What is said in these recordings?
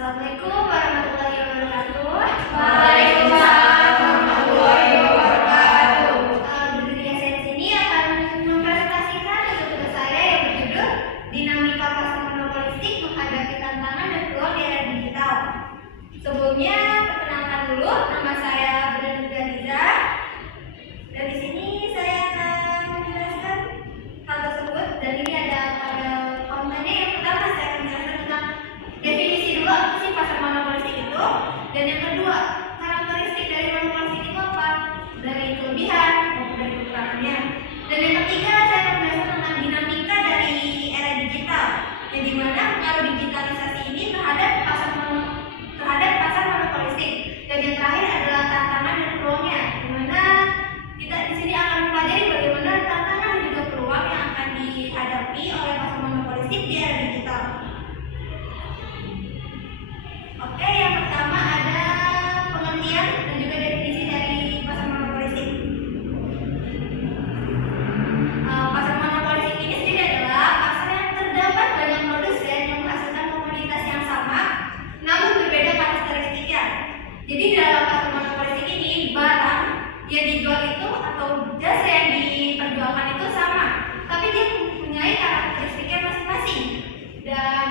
Assalamualaikum warahmatullahi wabarakatuh. Waalaikumsalam warahmatullahi wabarakatuh. Dunia Sains ini akan mempresentasikan tugas saya yang berjudul Dinamika Pasar Monopolistik Menghadapi Tantangan dan Peluang di Era Digital. Sebelumnya, perkenalkan dulu, nama saya Bedan Ghaniza. Dan di sini saya akan menjelaskan hal tersebut. Dan ini ada pada kontennya. Yang pertama saya akan menjelaskan tentang definisi dulu apa sih pasar monopolistik itu. Dan yang kedua, karakteristik dari monopolistik itu apa? Dari kelebihan maupun dari kekurangannya. Dan yang ketiga, saya akan menjelaskan tentang dinamika dari era digital, yang dimana pengaruh digitalisasi ini terhadap pasar monopolistik. Dan yang terakhir adalah tantangan dan peluangnya, dimana kita di sini akan mempelajari bagaimana tantangan dan juga peluang yang akan dihadapi oleh pasar monopolistik di era digital. Oke, yang pertama ada pengertian dan juga definisi dari pasar monopolistik. Pasar monopolistik ini sendiri adalah pasar yang terdapat banyak produsen yang menghasilkan komoditas yang sama, namun berbeda karakteristiknya. Jadi dalam pasar monopolistik ini barang yang dijual itu atau jasa yang diperjualkan itu sama, tapi dia mempunyai karakteristiknya masing-masing. Dan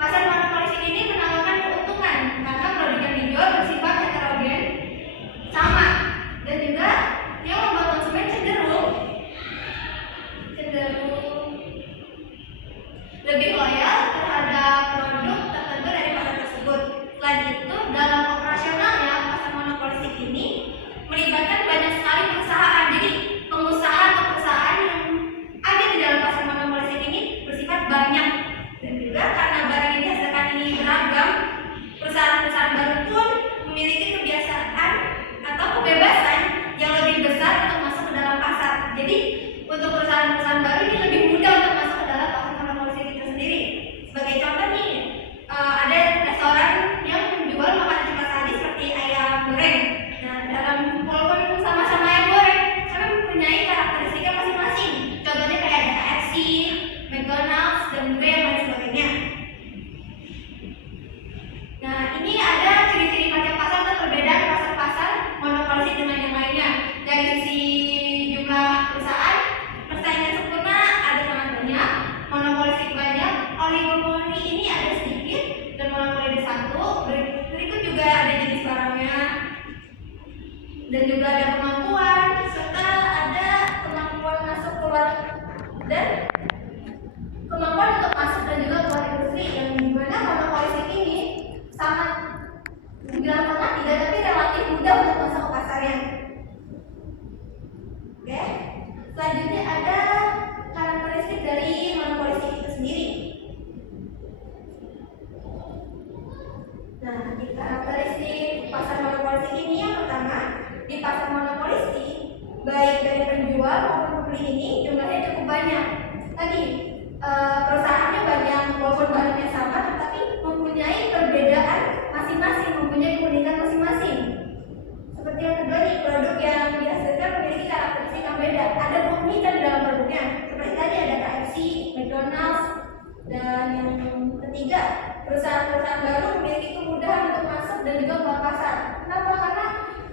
pasar monopolistik ini menawarkan keuntungan karena produk yang dijual bersifat heterogen, sama, dan juga dia membuat konsumen cenderung lebih loyal terhadap produk tertentu dari pasar tersebut. Selain itu, dalam operasionalnya pasar monopolistik ini melibatkan banyak sekali perusahaan. Jadi pengusaha atau perusahaan yang ada di dalam pasar monopolistik ini bersifat banyak. Dan juga karena barang yang dihasilkan ini beragam, perusahaan-perusahaan baru pun memiliki kebiasaan atau kebebasan yang lebih besar untuk masuk ke dalam pasar. Jadi untuk perusahaan-perusahaan baru ini lebih mudah untuk masuk ke dalam pasar monopolistik itu sendiri. Sebagai contoh nih, ada restoran yang menjual makanan cepat saji seperti ayam goreng. Nah, dalam walaupun sama-sama ayam goreng, tapi mempunyai karakteristiknya masing-masing. Contohnya kayak ada KFC, McDonald's, dan juga yang lain sebagainya. Nah, ini ada ciri-ciri macam pasar atau perbedaan pasar-pasar monopolistik dengan yang lainnya. Dari sisi jumlah perusahaan, persaingan sempurna ada sangat banyak, monopolistik banyak, oligopoli ini ada sedikit, dan monopoli ada satu. Berikut juga ada jenis barangnya, dan juga ada kemampuan, serta ada kemampuan masuk keluar dan kemampuan untuk masuk dan juga keluar industri, yang dimana monopolistik ini sangat dibilang sangat tidak, tapi relatif mudah untuk masuk ke pasarnya. Oke, selanjutnya ada karakteristik dari monopolistik itu sendiri. Nah, di karakteristik pasar monopolistik ini yang pertama, di pasar monopolistik baik dari penjual maupun pembeli ini jumlahnya cukup banyak. Tadi perusahaannya banyak walaupun barangnya sama, tetapi mempunyai perbedaan masing-masing, mempunyai keunikan masing-masing. Seperti yang kedua nih, produk yang dihasilkan memiliki karakteristik yang beda. Ada keunikan di dalam produknya. Seperti tadi ada KFC, McDonald's, dan yang ketiga, perusahaan-perusahaan baru memiliki kemudahan untuk masuk dan juga keluar pasar. Kenapa? Karena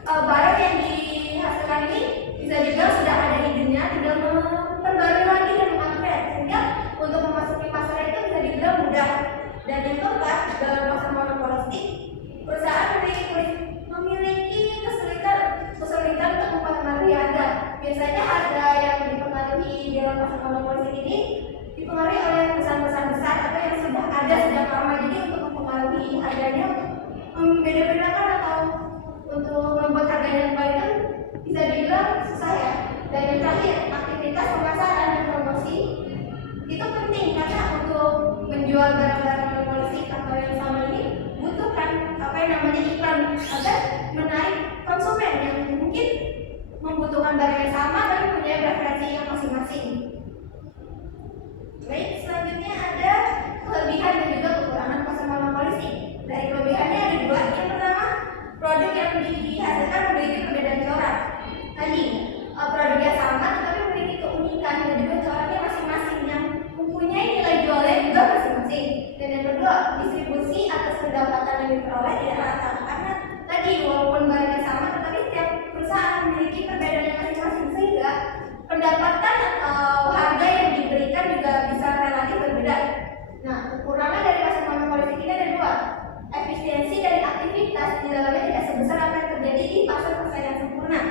barang yang dihasilkan ini bisa dibilang sudah ada idenya, tinggal memperbarui lagi dan mengupgrade, sehingga untuk memasuki pasar itu bisa dibilang mudah. Dan yang keempat, dalam pasar monopolistik, perusahaan memiliki kesulitan untuk mempengaruhi harga. Biasanya harga yang dipengaruhi dalam pasar monopolistik ini dipengaruhi oleh perusahaan-perusahaan besar atau yang sudah ada sejak lama. Jadi untuk mempengaruhi harganya, membeda-bedakan atau untuk membuat harganya kembali kan bisa dibilang susah ya. Dan yang terakhir, aktivitas pemasaran dan promosi itu penting, karena untuk menjual barang-barang monopolistik atau yang sama ini butuhkan apa yang namanya iklan agar menarik konsumen yang mungkin membutuhkan barang yang sama tapi punya preferensi yang masing-masing. Baik, selanjutnya ada kelebihan dan juga kekurangan pasar monopolistik. Dari kelebihannya ada dua. Yang pertama, produk yang dihasilkan memiliki perbedaan corak. Tadi produknya sama tetapi memiliki keunikan dan juga coraknya masing-masing yang mempunyai nilai jualnya juga masing-masing. Dan yang kedua, distribusi atas diperoleh tidak rata karena tadi walaupun barangnya sama tetapi setiap perusahaan memiliki perbedaannya masing-masing sehingga pendapatan atau harga yang diberikan juga bisa relatif berbeda. Nah, kekurangan dari pasar monopolistik ini ada dua. Efisiensi dari aktivitas di dalamnya tidak sebesar apa yang terjadi di pasar persaingan sempurna.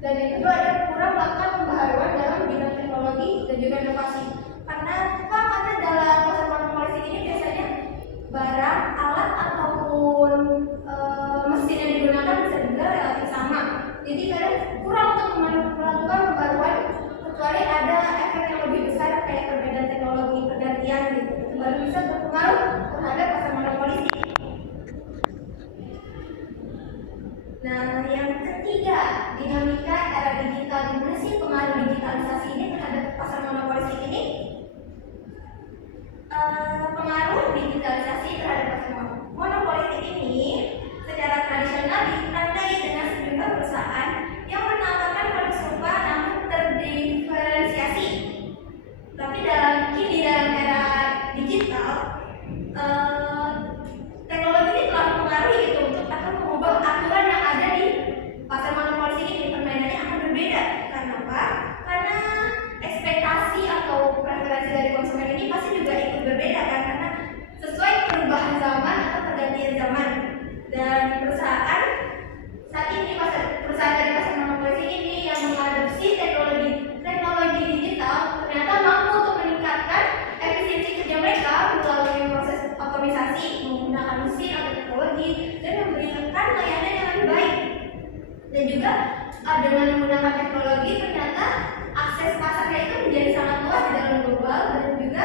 Dan yang kedua ada kurang melakukan pembaharuan dalam bidang teknologi dan juga inovasi. Karena dalam pasar monopolistik ini biasanya barang, alat ataupun mesin yang digunakan bisa juga relatif sama. Jadi kadang kurang untuk melakukan pembaruan kecuali ada efek yang lebih besar kayak perbedaan teknologi pergantian gitu. Baru bisa berpengaruh terhadap pasar monopolistik. Nah, yang ketiga, dinamika era digital. Gimana sih pengaruh digitalisasi ini terhadap pasar monopolistik ini? Pengaruh digitalisasi terhadap pasar monopolistik ini secara tradisional ditandai dengan sejumlah perusahaan yang menawarkan produk serupa namun terdiferensiasi. Tapi dalam era digital, teknologi ini telah mempengaruhi gitu untuk akan mengubah aturan yang ada di pasar monopolistik ini. Permainannya akan berbeda. Karena apa? Karena ekspektasi atau preferensi dari konsumen ini pasti juga ikut berbeda kan? Karena sesuai perubahan zaman atau pergantian zaman. Dan perusahaan saat ini perusahaan dari pasar monopolistik ini yang mengadopsi teknologi digital ternyata mampu untuk meningkatkan efisiensi kerja mereka melalui proses otomisasi menggunakan mesin atau teknologi dan memberikan layanan yang lebih baik. Dan juga dengan menggunakan teknologi ternyata akses pasarnya itu menjadi sangat luas di dalam global dan juga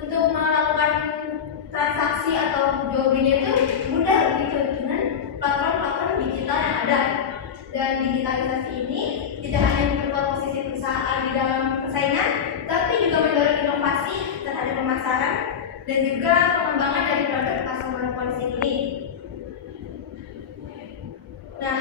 untuk melakukan transaksi atau jual beli itu mudah gitu dengan platform-platform digital yang ada. Dan digitalisasi ini tidak hanya memperkuat posisi perusahaan di dalam persaingan, tapi juga mendorong inovasi terhadap pemasaran dan juga pengembangan dari produk pasar monopolistik ini. Nah,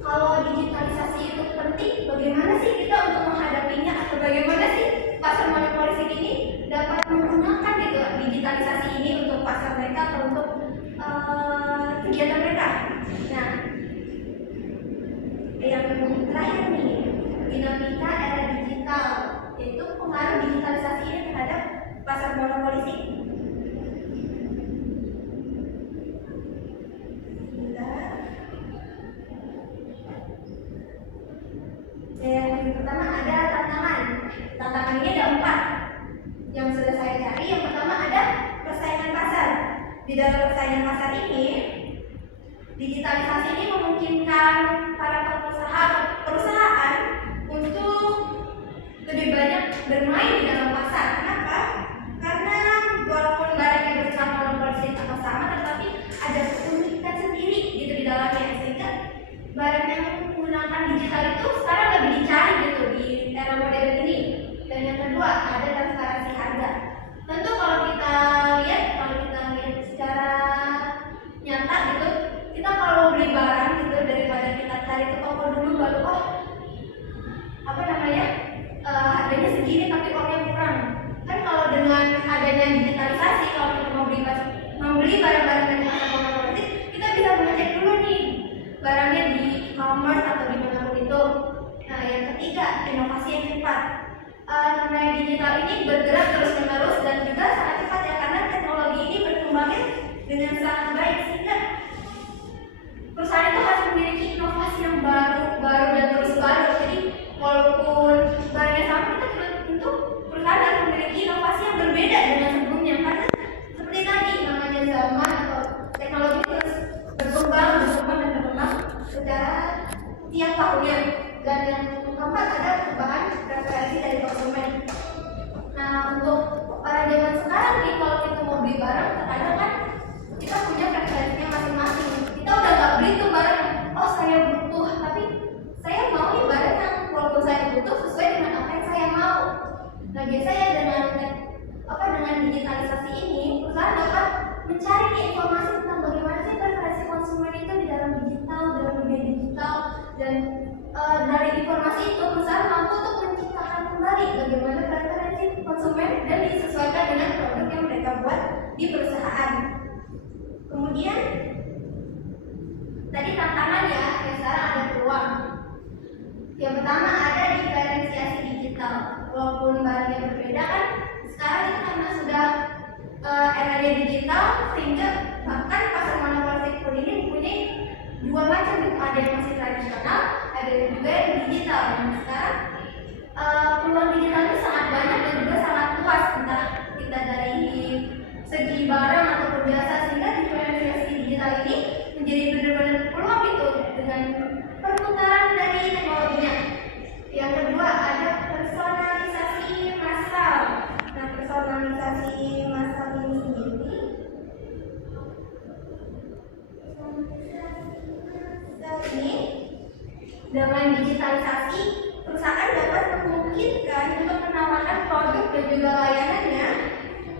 kalau digitalisasi itu penting, bagaimana sih kita untuk menghadapinya atau bagaimana sih pasar monopolistik ini dapat menggunakan gitu digitalisasi ini untuk pasar mereka atau untuk kegiatan mereka. Nah, yang terakhir nih, dinamika era digital, yaitu pengaruh digitalisasi ini terhadap pasar monopolistik. Yang pertama ada tantangan. Tantangan ini ada 4 yang sudah saya cari. Yang pertama ada persaingan pasar. Di dalam persaingan pasar ini, digitalisasi ini memungkinkan para perusahaan untuk lebih banyak bermain di dalam pasar. Kenapa? Karena walaupun barangnya bersama monopolistik atau sama, tetapi ada keunikan sendiri gitu di dalamnya, sehingga barang yang menggunakan digital itu sekarang lebih dicari gitu di era modern ini. Dan yang kedua ada transparansi harga. Tentu kalau kita lihat secara nyata gitu, kita kalau beli barang gitu daripada kita cari ke toko dulu baru harganya segini tapi uangnya kurang. Kan kalau dengan adanya digitalisasi, kalau kita mau beli barang-barang dari pasar monopolistik, kita bisa mengecek dulu nih barangnya di e-commerce atau di manapun itu. Nah, yang ketiga inovasi yang cepat. Namanya digital ini bergerak terus-menerus dan juga sangat cepat ya, karena teknologi ini berkembangnya dengan sangat baik sehingga perusahaan itu harus memiliki inovasi yang baru dan terus baru. Jadi walaupun barangnya sama, kita tentu perusahaan harus memiliki inovasi yang berbeda dengan sebelumnya, karena seperti tadi namanya zaman atau teknologi terus berkembang secara tiap tahunnya. Dan yang keempat ada perubahan preferensi dari konsumen. Nah, untuk para zaman sekarang nih, kalau kita mau beli barang, terkadang kan kita punya preferensinya masing-masing. Kita udah nggak beli tuh barang, oh saya butuh, tapi saya mau nih barang yang walaupun saya butuh sesuai dengan apa yang saya mau. Nah, biasanya dengan digitalisasi ini, perusahaan dapat mencari informasi tentang bagaimana sih preferensi konsumen itu di dalam dunia digital, dan dari informasi itu perusahaan mampu untuk menciptakan kembali bagaimana preferensi konsumen dan disesuaikan dengan produk yang mereka buat di perusahaan. Kemudian Kemudian tadi tantangan ya, yang sekarang ada peluang. Yang pertama ada diferensiasi digital. Walaupun barangnya berbeda kan, sekarang itu karena sudah era digital, sehingga bahkan pasar monopolistik pun ini mempunyai dua macam gitu. Ada yang masih tradisional, ada juga yang digital. Nah sekarang peluang digital itu sangat banyak dan juga sangat luas, entah kita dari segi barang ataupun jasa, sehingga diferensiasi digital ini menjadi benar-benar peluang itu dengan perputaran dari teknologinya. Yang kedua ada personalisasi massal. Nah personalisasi massal ini sendiri dengan digitalisasi, perusahaan dapat memungkinkan untuk menawarkan produk dan juga layanannya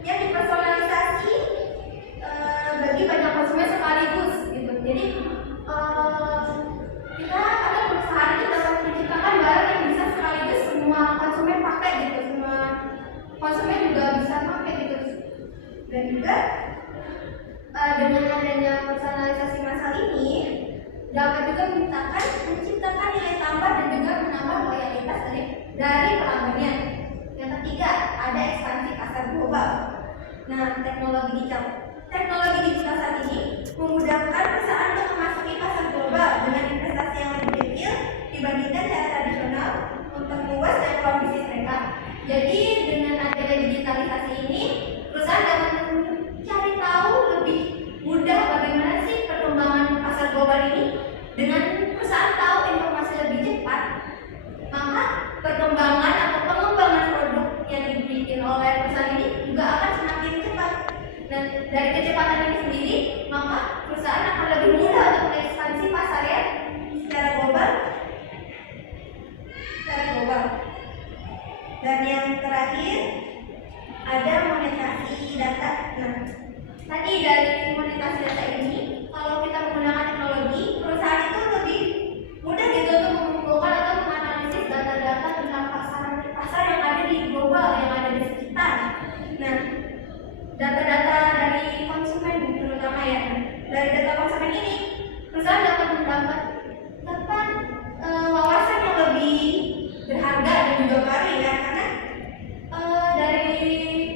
yang dipersonalisasi bagi banyak konsumen sekaligus gitu. Jadi kita atau perusahaan itu dapat menciptakan barang yang bisa sekaligus semua konsumen pakai gitu, semua konsumen juga bisa pakai gitu. Dan juga dengan adanya personalisasi massal ini dapat juga menciptakan nilai tambah dan juga menambah loyalitas dari pelanggannya. Yang ketiga ada ekspansi pasar global. Nah teknologi digital saat ini memudahkan perusahaan untuk memasuki pasar global dengan investasi yang lebih kecil dibandingkan cara tradisional untuk luas dan peluang bisnis mereka. Jadi dengan adanya digitalisasi ini, perusahaan dapat mencari tahu lebih mudah bagaimana sih perkembangan pasar global ini. Dengan perusahaan tahu informasi lebih cepat, maka perkembangan atau pengembangan produk yang dibikin oleh perusahaan ini juga akan semakin cepat. Dan dari kecepatan ini sendiri, maka perusahaan akan lebih mudah untuk mengekspansi pasarnya secara global. Dan yang terakhir ada monetasi data. Nah, tadi dari monetasi data ini, kalau kita menggunakan teknologi, perusahaan itu lebih mudah gitu untuk mengumpulkan atau menganalisis data-data tentang pasar yang ada di global, yang ada di sekitar. Nah, data-data dari konsumen terutama ya. Dari data konsumen ini, perusahaan dapat mendapat wawasan yang lebih berharga dan juga baru ya, karena dari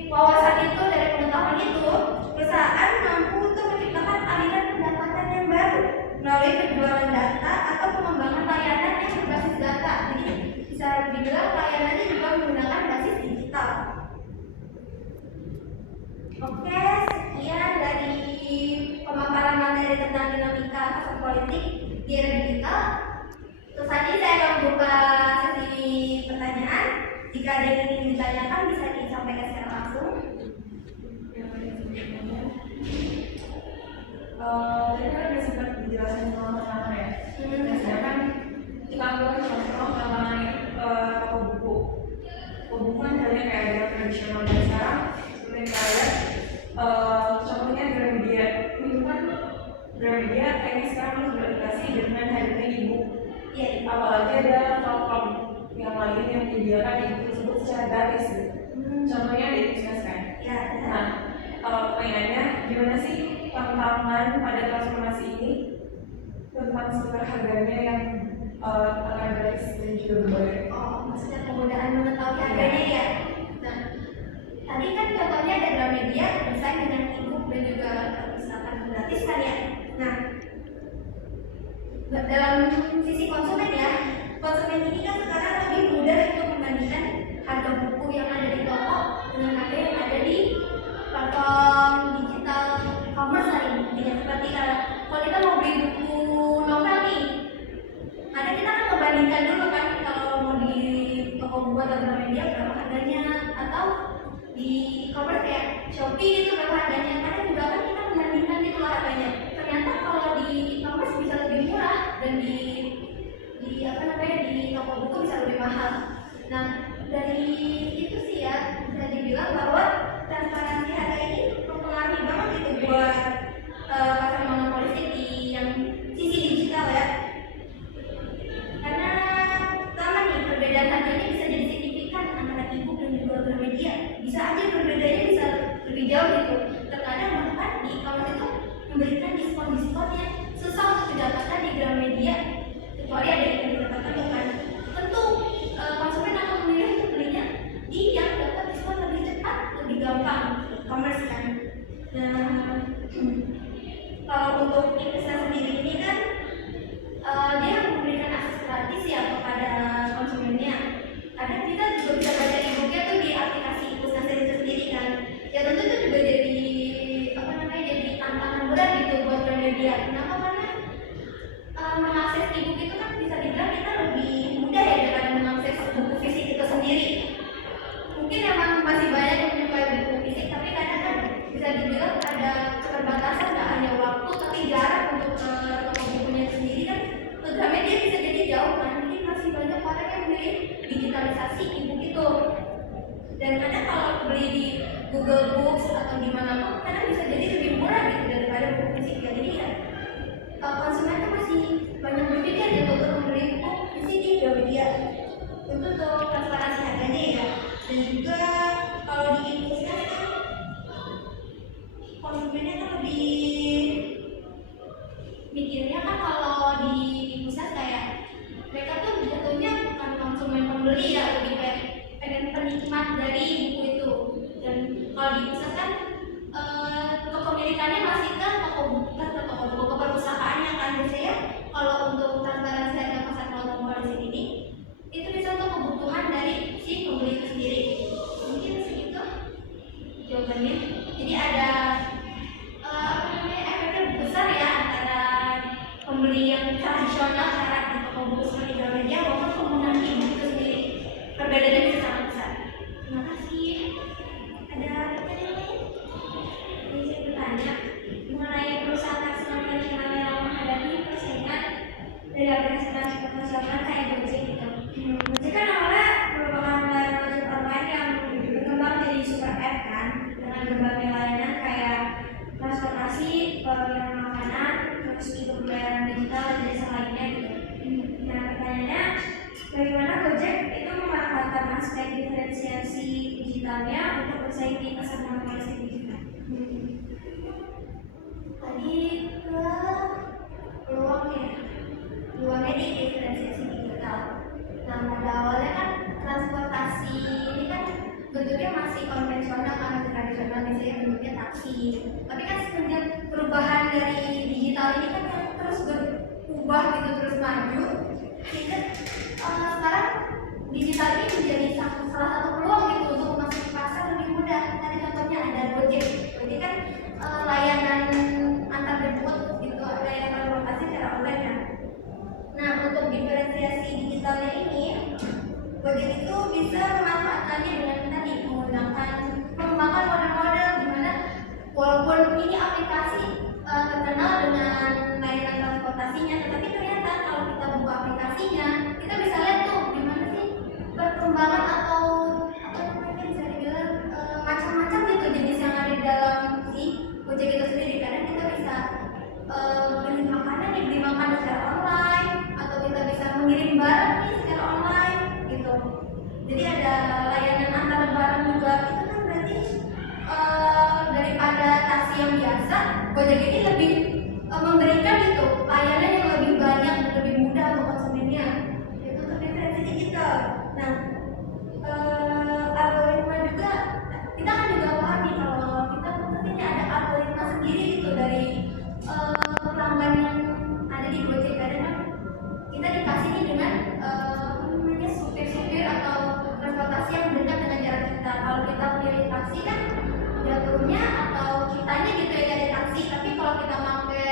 wawasan itu, dari pengetahuan itu, perusahaan mampu untuk menciptakan aliran pendapatan yang baru melalui penjualan data atau pengembangan layanan yang berbasis data. Jadi bisa dibilang layanannya juga menggunakan basis digital. Oke, sekian dari pemaparan materi tentang dinamika pasar politik di era digital. Terus tadi saya akan membuka sesi pertanyaan. Jika ada yang ingin ditanyakan bisa disampaikan secara langsung. Tadi kan udah sempat dijelasin sama pertama ya. Nah, saya kan kita ambil contoh mengenai toko buku. Toko buku kan hanya kayak ada tradisional, dan sekarang seperti kayak contohnya Gramedia. Itu kan Gramedia kayaknya sekarang harus berinteraksi dengan hadirnya e-book. Ya, Apalagi ada platform yang lain yang menyediakan e-book tersebut secara gratis. Contohnya di Business kan. ya. Nah, pertanyaannya gimana sih tantangan pada transformasi ini tentang sekitar harganya yang akan gratis dan juga berbayar? Oh, maksudnya kemudahan mengetahui harganya ya. Nah, tadi kan contohnya ada Gramedia bersaing dengan e-book dan juga misalkan gratis kan ya. Nah, dalam sisi konsumen ya, konsumen ini kan sekarang lebih mudah untuk membandingkan harga buku yang ada di toko dengan harga yang ada di platform digital e-commerce lain. Jadi seperti kalau kita mau beli buku novel nih, ada kita kan membandingkan dulu kan, kalau mau di toko buku atau Gramedia berapa harganya, atau di e-commerce kayak Shopee itu berapa harganya. Kadang juga kan kita membandingkan itu harganya. Ternyata kalau di e-commerce bisa lebih murah dan di toko buku bisa lebih mahal. Nah, dari itu sih ya bisa dibilang bahwa transparansi harga ini mempengaruhi banget itu buat pasar monopolistik di yang sisi digital ya. Karena pertama nih, perbedaan harganya bisa jadi signifikan antara e-book dan juga Gramedia. Bisa aja perbedaannya bisa lebih jauh gitu. Terkadang bahkan di e-commerce itu memberikan diskonnya susah untuk didapatkan di Gramedia kecuali ada yang didapatkan bukan. Tentu konsumen akan memilih untuk belinya di yang dapat diskon lebih cepat, lebih gampang, e-commerce kan. Nah, kalau untuk investasi sendiri ini kan dia memberikan akses gratis ya kepada konsumennya. Kadang kita juga bisa baca e-booknya tuh di aplikasi investasi itu sendiri kan. Ya tentu itu juga jadi jadi tantangan berat gitu buat Gramedia. Kenapa? Karena mengakses e-book itu kan bisa dibilang kita lebih mudah ya daripada mengakses buku fisik itu sendiri. Mungkin emang masih banyak yang menyukai buku fisik, tapi kadang kan bisa dibilang ada keterbatasan nggak hanya waktu tapi jarak untuk ke toko bukunya sendiri kan. Gramedia bisa jadi jauh kan, jadi masih banyak orang yang memilih digitalisasi e-book itu. Dan kadang kalau beli di Google Books atau di mana pun kadang bisa jadi lebih murah gitu daripada buku fisik ya. Jadi ya konsumen itu masih banyak berpikir gitu untuk membeli buku fisik di Gramedia. Itu untuk transparansi harganya ya. Dan juga kalau di e-booknya kan konsumennya kan lebih mikirnya kan kalau di pusat kayak mereka tuh jatuhnya bukan konsumen pembeli ya, lebih kayak pengen penikmat dari buku itu. Dan kalau di pusat kan kepemilikannya masih ke toko buku, ke perpustakaannya kan. Biasanya kalau untuk transparansi harga pasar otomotif ini itu bisa untuk kebutuhan dari si pembeli itu sendiri. Mungkin segitu jawabannya. Jadi ada efeknya besar ya antara pembeli yang tradisional cara di toko buku seperti Gramedia maupun penggunaan e-book itu sendiri. Perbedaannya bisa sangat besar. Terima kasih. Ada pertanyaan lain? Ini saya bertanya mengenai perusahaan taksi konvensional yang menghadapi persaingan dari aplikasi transport nasional kayak Gojek gitu. Gojek kan awalnya merupakan layanan ojek online yang berkembang jadi super app kan, dengan berbagai layanan kayak transportasi, pengiriman makanan, terus itu pembayaran digital dan jasa lainnya gitu. Nah pertanyaannya, bagaimana Gojek itu memanfaatkan aspek diferensiasi digitalnya untuk bersaing di pasar monopolistik digital? Tadi ke peluangnya di diferensiasi digital. Nah pada awalnya kan transportasi ini kan bentuknya masih konvensional kan, tradisional, misalnya bentuknya taksi. Tapi kan semenjak perubahan dari digital ini kan terus berubah gitu, terus maju, sehingga sekarang digital ini menjadi salah satu peluang gitu untuk masuk ke pasar lebih mudah. Tadi contohnya ada Gojek. Gojek kan layanan antar jemput gitu, layanan transportasi secara online kan. Nah untuk diferensiasi digitalnya ini, Gojek itu bisa memanfaatkannya dengan tadi menggunakan pengembangan model-model di mana walaupun ini aplikasi terkenal dengan layanan transportasinya, tetapi ternyata kalau kita buka aplikasinya, kita bisa lihat tuh gimana sih perkembangan atau apa namanya bisa dibilang macam-macam gitu jenis yang ada di dalam si Gojek itu sendiri. Karena kita bisa beli makanan, beli makanan secara online, atau kita bisa mengirim barang nih secara online gitu. Jadi ada layanan antar barang juga. Itu kan berarti daripada taksi yang biasa, Gojek ini lebih memberikan gitu layanan yang lebih banyak dan lebih mudah untuk konsumennya. Itu untuk diferensi digital. Nah, algoritma juga kita kan juga paham nih kalau kita tentunya ada algoritma sendiri gitu dari pelanggan yang ada di Gojek. Karena kan kita dikasih nih dengan supir-supir atau transportasi yang dekat dengan jarak kita. Kalau kita pilih taksi kan jatuhnya atau kitanya gitu ya dari taksi, tapi kalau kita pakai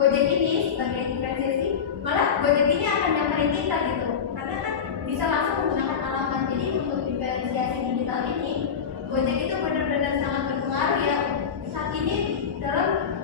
Gojek ini sebagai diferensiasi, malah Gojek ini akan nyamperin kita gitu, karena kan bisa langsung menggunakan alamat. Jadi untuk diferensiasi digital ini, Gojek itu benar-benar sangat berpengaruh ya saat ini dalam